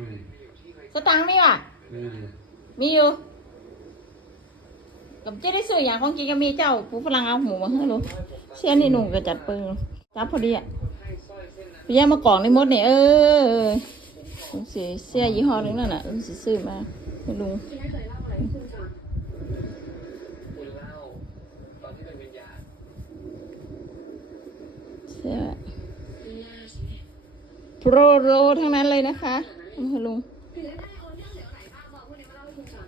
อืมสตังค์มีว่ะนี่ดิมีอยู่กับเจะได้ซื้ออย่างของกินก็มีเจ้าผู้ฝรั่งเอาหมูมาให้รู้เสียนี่หนุ่มก็จัดเปิงจับพอดีอะไปย่างมากล่องในมดเนี่ยเออลุงสีเสียยี่ห้อนึงนั่นน่ะลุงสีซื้อมาให้ลุงพี่ได้เคยเล่าอะไรให้คุณฟังคุณเล่าตอนที่เป็นวิญญาณเสียไม่น่าใช่ไหมโปรโรทั้งนั้นเลยนะคะเอาให้ ลุงถึงได้โอนเรื่องเหลวไหลบ้างบอกพวกนี้มาเล่าให้คุณฟัง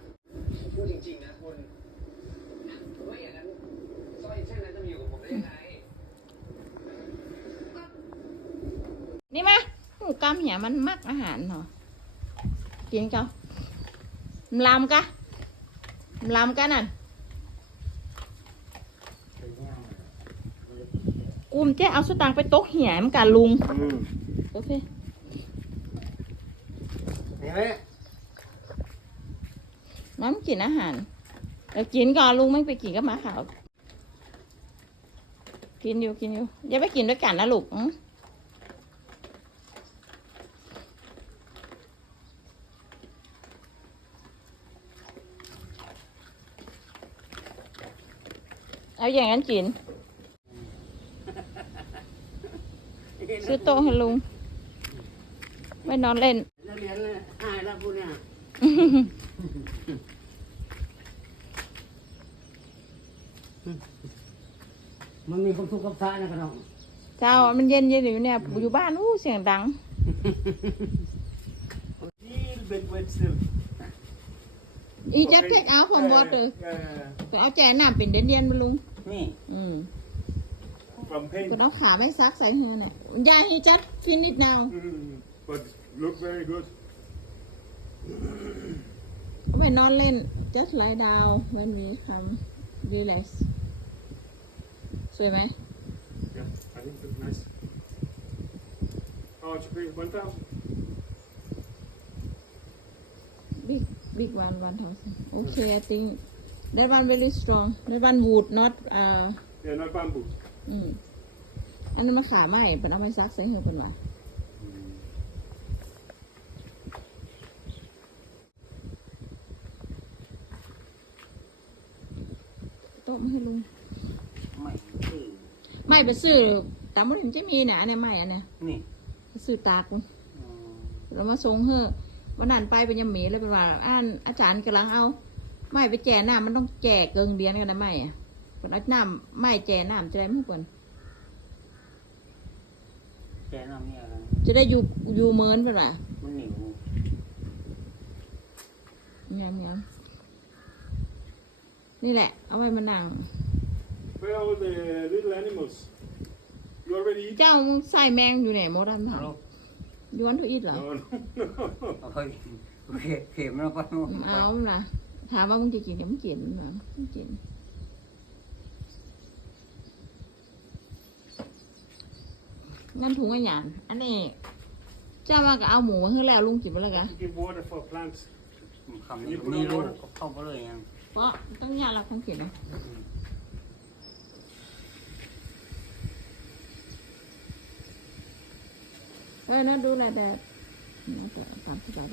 พูดจริงๆนะคุณไม่อย่างนั้นสร้อยเส้นนั้นจะมาอยู่กับผมได้ยังไงนี่มาหมูกำเหี่ยมันมักอาหารเนาะกินเจ้าลำกะลำกันนั่นไปย่างกุมเจ๊เอาสตางค์ไปตกเหี่ยมันกันลุงอืมโอเคนี่ ไหมน้ำกินอาหารเดี๋ยวกินก่อนลุงไม่ไปกินกับหมาขาว กินอยู่กินอยู่อย่าไปกินด้วยกันนะลูกอื้อเอาอย่างนั้นกิน ซื้อโต๊ะให้ลุง ไม่นอนเล่น มันมีความทุกข์กับพระนะกระน้องเจ้ามันเย็นเย็นอยู่เนี่ย อยู่บ้านอู้เสียงดัง little bit wet still อีจัดเทคเอาของวอเตอร์ Yeah, ก็เอาแจน้ำเป็นเดียนเดียนๆมาลุง นี่ อืม from ก็ paint ต้องขาไม่ซักใส่เฮือเนี่ยยายฮีจัดฟินิช now Mm, but look very good เอา ไปนอนเล่น just lie down when we come relax สวยไหม yeah I think that's nice how much you pay 1000 big big one one thousand okay I think that one very strong that one wood not อ่า yeah not bamboo อืมอันนั้นมาขาไหมเป็นเอาไปซักใส่เฮือเป็นว่า โต๊ะมาให้ลุงไม่ซื้อไม่ไปซื้อตามมันจะมีนะอันนี้ไม่อันเนี้ยนี่ไปซื้อตากมันอืมเรามาส่งเฮ้อวันนั้นไปเป็นยำหมีเลยเป็นว่าอ่านอาจารย์กำลังเอา ไม่ไปแจกน้ำมันต้องแจกเกิงเดียนกันนะไม่อะเป็นเอาน้ำไม่แจกน้ำจะได้ไม่ควรแกน้ำนี่อะไรจะได้อยู่อยู่เมินเป็นว่ามันเหนียวเงี้ยเงี้ย นี่แหละ เอาไว้มานั่ง where are all the little animals you already eat เจ้ามึงใส่แมงอยู่ไหนหมดอันฮัลโหลย้อนทุอีดเหรอ no no โอ้ยโอเคเข็มแล้วก็มึงเอาล่ะ ถามว่ามึงจะกินเนี่ยมึงกินเหรอมึงกิน นั่นถุงอันหยานอันนี้ เจ้ามาก็เอาหมูมาให้แล้วลุงกินไปแล้วกัน to give water for plants คำนี้นี่รู้ก็ เข้าไปเลยยังเพราะต้องยาเราคงกินนะเฮ้ยนั่นดูแลแดดน่าจะตามที่เรา